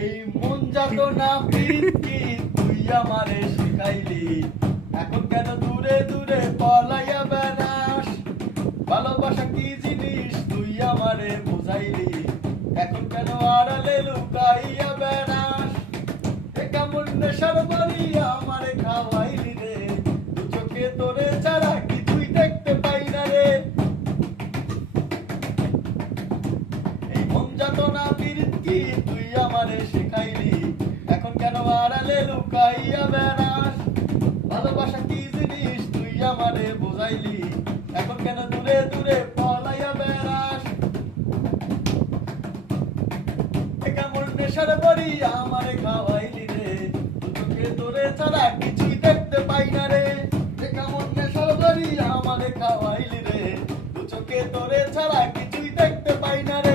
এই মন যাতনা প্রীতি তুই আমারে শিখাইলি, এখন কেন দূরে দূরে পলাইয়া বেড়াস? ভালোবাসা কি জিনিস তুই আমারে বুঝাইলি, এখন কেন আড়ালে লুকাইয়া বেড়াস? এ কেমন নেশার বাড়ি আমারে খাওয়াইলি রে, দু চোখে তোরে ছাড়া কিছুই দেখতে পাই না রে। এই মন যাতনা প্রীতি তুই আমারে শিখাইলি, এখন কেন আড়ালে লুকাইয়া বেড়াস? ভালোবাসা কি জিনিস তুই আমারে বুঝাইলি, এখন কেন দূরে দূরে পলাইয়া বেড়াস? এ কেমন নেশার বাড়ি আমারে খাওয়াইলি রে, দু চোখে তোরে ছাড়া কিছুই দেখতে পাই না রে। এ কেমন নেশার বাড়ি আমারে খাওয়াইলি রে, দু চোখে তোরে ছাড়া কিছুই দেখতে পাই না রে।